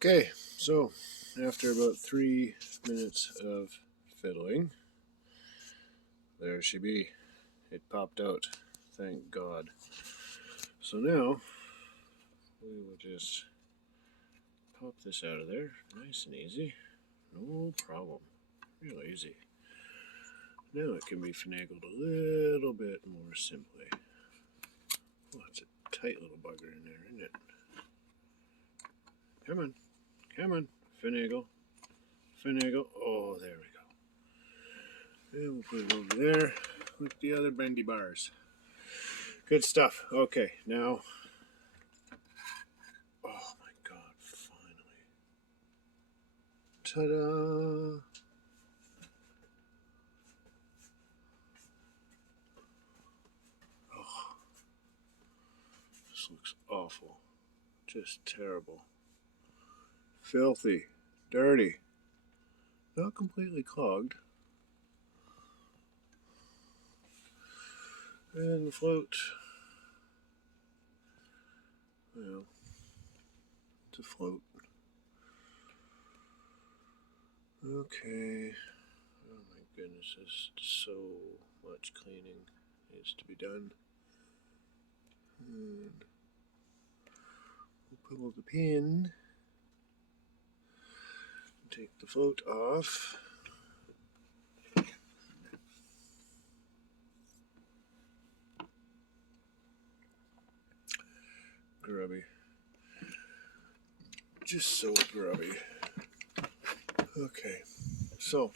Okay, so after about 3 minutes of fiddling, there she be. It popped out. Thank God. So now we will just pop this out of there, nice and easy. No problem. Real easy. Now it can be finagled a little bit more simply. Oh, it's a tight little bugger in there, isn't it? Come on. Come on. Finagle. Finagle. Oh, there we go. And we'll put it over there with the other bendy bars. Good stuff. Okay, now. Oh my God, finally. Ta-da! Oh, this looks awful. Just terrible. Filthy. Dirty. Not completely clogged. And the float. Well, it's a float. Okay. Oh my goodness, there's so much cleaning needs to be done. And we'll pull the pin. Take the float off. Grubby. Just so grubby. Okay, so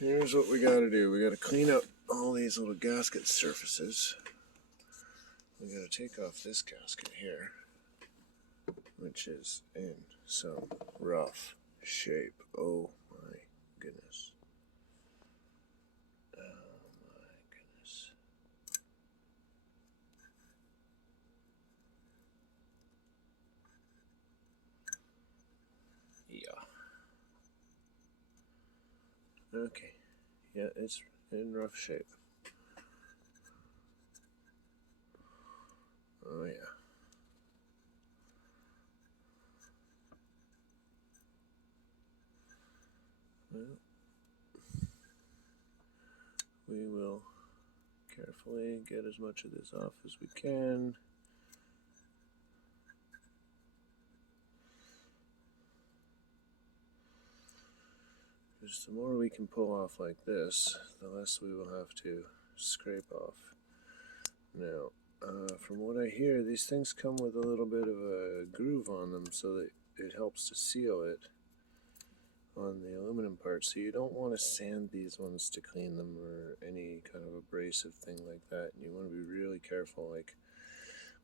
here's what we gotta do. We gotta clean up all these little gasket surfaces. We gotta take off this gasket here, which is in some rough shape. Oh my goodness. Oh my goodness. Yeah. Okay. Yeah, it's in rough shape. Oh yeah. Well, we will carefully get as much of this off as we can. Because the more we can pull off like this, the less we will have to scrape off. Now, from what I hear, these things come with a little bit of a groove on them so that it helps to seal it on the aluminum part. So you don't want to sand these ones to clean them or any kind of abrasive thing like that. And you want to be really careful. Like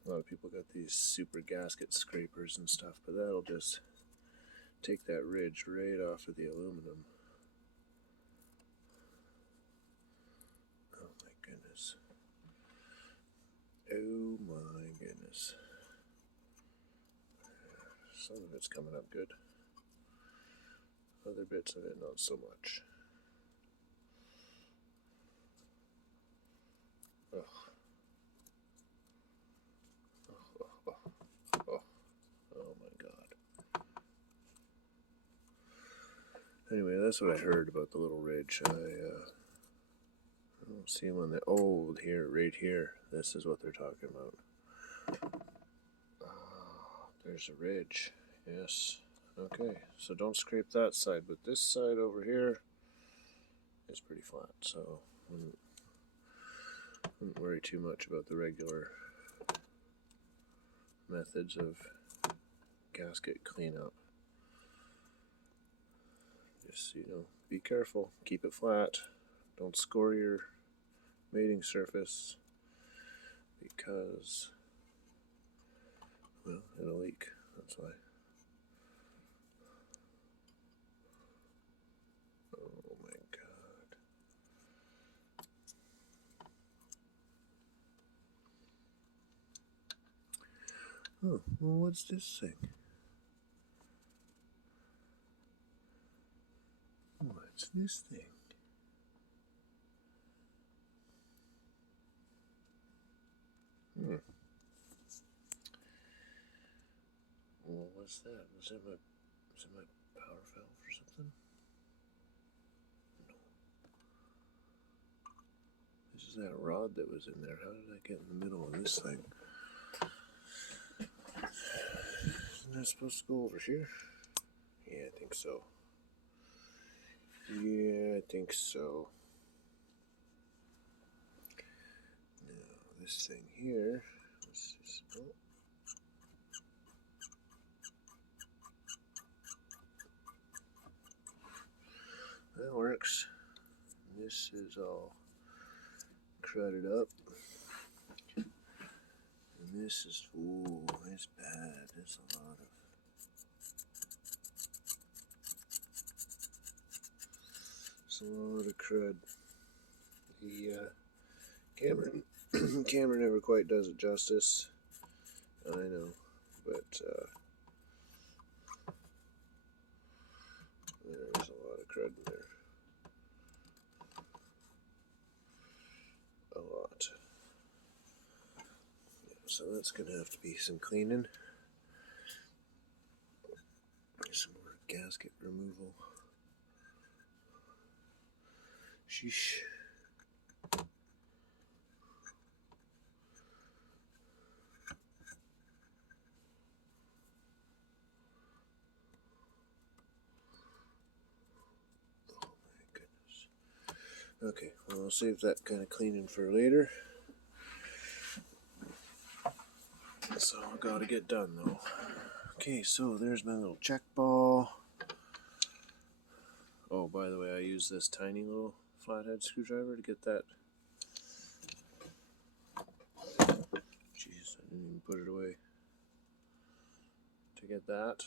a lot of people got these super gasket scrapers and stuff, but that'll just take that ridge right off of the aluminum. Oh my goodness. Oh my goodness. Some of it's coming up good. Other bits of it not so much. Oh. Oh, oh, oh, oh. Oh my God. Anyway, that's what I heard about the little ridge. I don't see one that. Oh, here, right here. This is what they're talking about. Oh, there's a ridge. Yes. Okay, so don't scrape that side, but this side over here is pretty flat, so wouldn't worry too much about the regular methods of gasket cleanup. Just, be careful, keep it flat, don't score your mating surface because, well, it'll leak, that's why. Oh my God. Oh, well, what's this thing? What's this thing? What was What's that? Is it my power valve or something? No. This is that rod that was in there. How did I get in the middle of this thing? Isn't that supposed to go over here? Yeah, I think so. Yeah, I think so. Now, this thing here, let's just, oh. That works. This is all crudded up. And this is, ooh, it's bad. There's a lot of crud. The camera never quite does it justice. I know, but there's a lot of crud in there. A lot. Yeah, so that's gonna have to be some cleaning. Some more gasket removal. Sheesh. Okay, well, I'll save that kind of cleaning for later. That's all I gotta get done, though. Okay, so there's my little check ball. Oh, by the way, I use this tiny little flathead screwdriver to get that. Jeez, I didn't even put it away. To get that.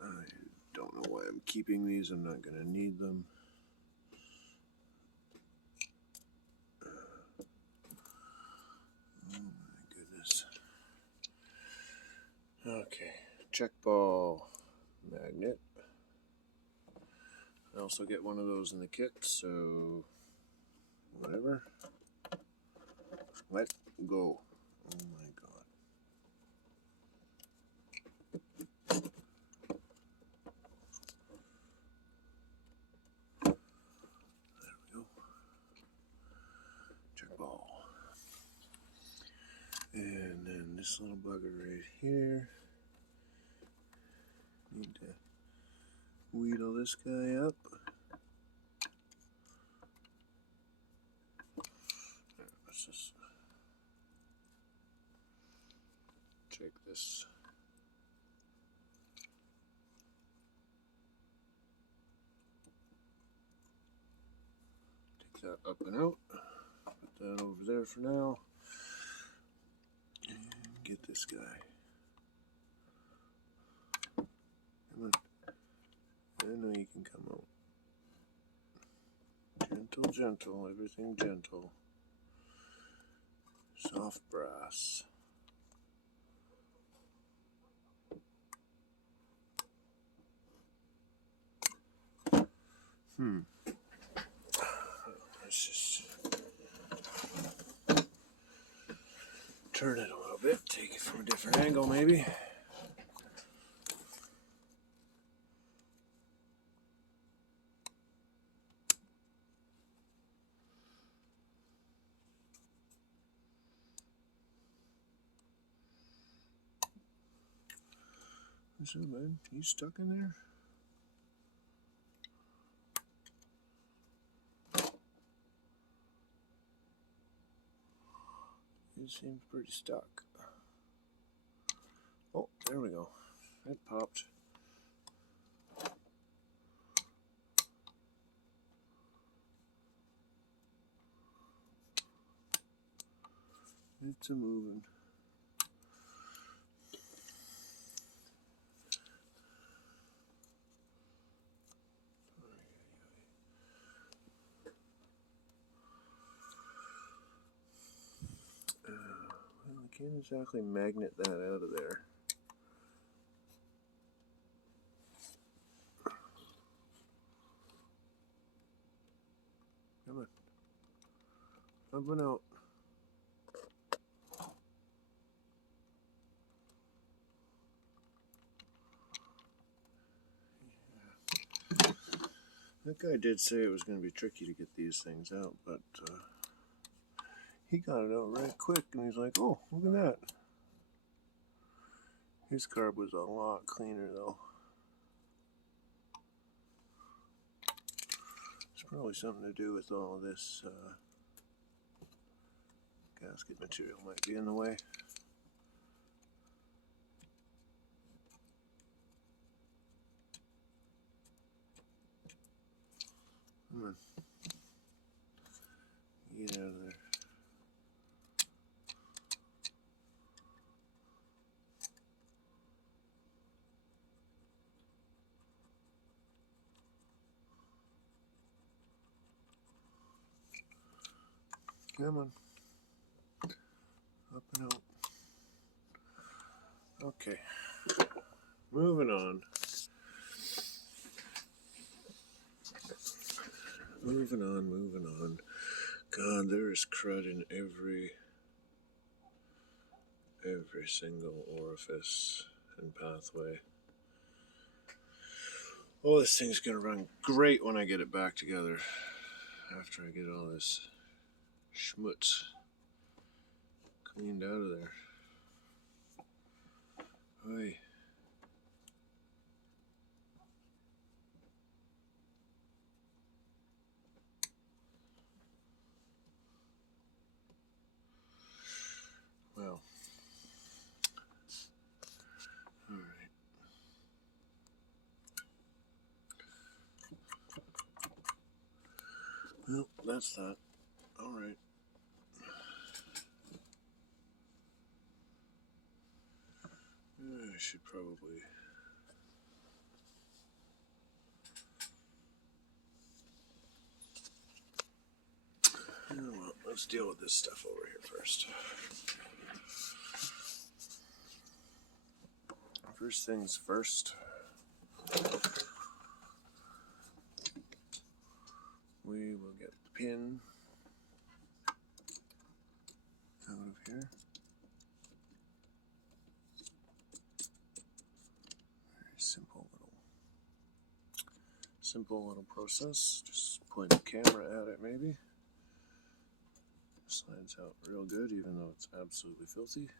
I don't know why I'm keeping these. I'm not gonna need them. Okay, check ball magnet. I also get one of those in the kit, so whatever. Let go. Oh my god. There we go. Check ball. And then this little bugger right here. Need to wheedle this guy up. Let's just check this. Take that up and out. Put that over there for now. And get this guy. Come on. I know you can come out. Gentle, gentle, everything gentle. Soft brass. Let's just turn it a little bit, take it from a different angle maybe. What's up, man? You stuck in there? It seems pretty stuck. Oh, there we go. It popped. It's a moving. Well, I can't exactly magnet that out of there. Come on. Up and out. That guy did say it was going to be tricky to get these things out, but he got it out right quick, and he's like, oh, look at that. His carb was a lot cleaner, though. It's probably something to do with all this gasket material might be in the way. Come on. Get out of there. Come on. Up and out. Okay. Moving on. Moving on. God, there is crud in every single orifice and pathway. Oh, this thing's gonna run great when I get it back together. After I get all this schmutz cleaned out of there. Oy. Well. Alright. Well, that's that. Alright. I should probably... Well, let's deal with this stuff over here first. First things first. We will get the pin out of here. Very simple little process. Just point the camera at it maybe. Slides out real good even though it's absolutely filthy.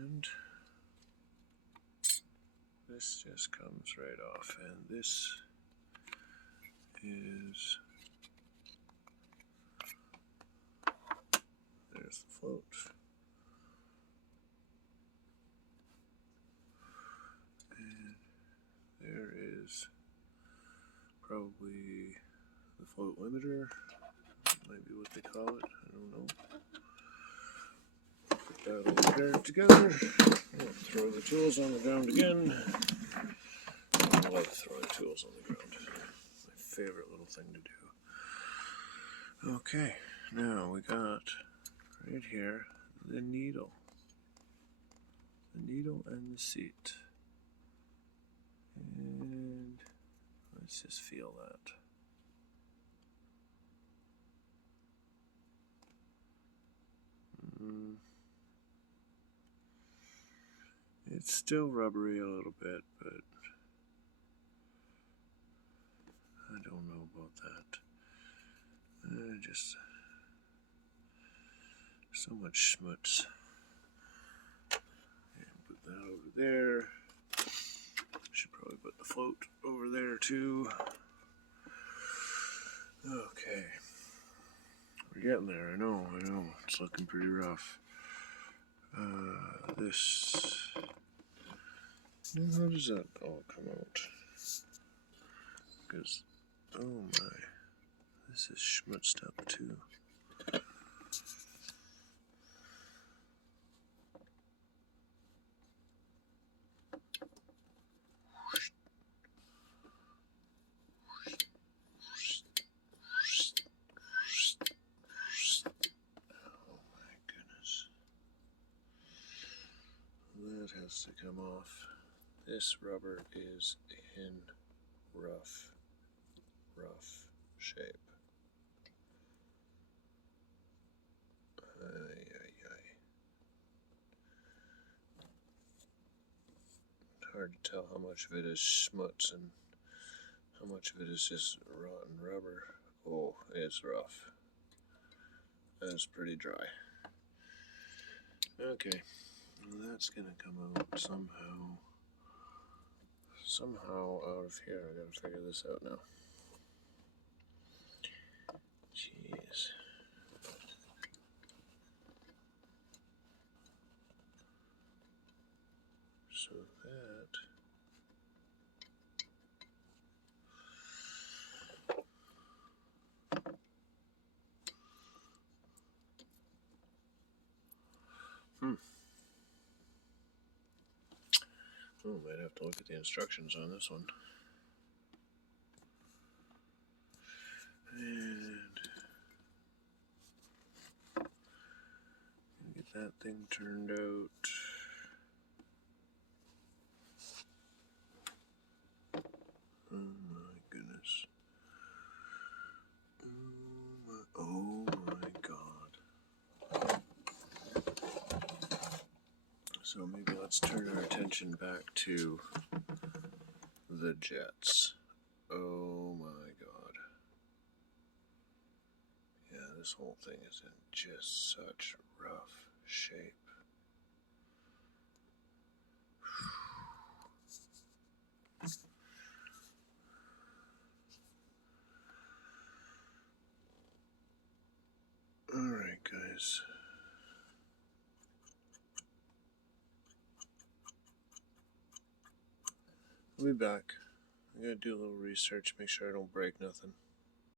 And this just comes right off, and this is, there's the float. And there is probably the float limiter, might be what they call it, I don't know. Put that all paired together. We'll throw the tools on the ground again. I love throwing tools on the ground. My favorite little thing to do. Okay, now we got right here the needle. The needle and the seat. And let's just feel that. It's still rubbery a little bit, but I don't know about that. Just so much schmutz. And put that over there. Should probably put the float over there too. Okay. We're getting there, I know. It's looking pretty rough. This... Now how does that all come out? Because, oh my, this is schmutzed up too. That has to come off. This rubber is in rough shape. hard to tell how much of it is schmutz and how much of it is just rotten rubber. Oh, it's rough. That's pretty dry. Okay, well, that's gonna come out somehow out of here. I gotta figure this out now. Jeez. So that oh, might have to look at the instructions on this one. And get that thing turned out. Oh my goodness. Oh my God. So maybe let's turn our attention back to the jets. Oh my God. Yeah, this whole thing is in just such rough shape. Alright, guys. I'll be back. I'm gonna do a little research, make sure I don't break nothing.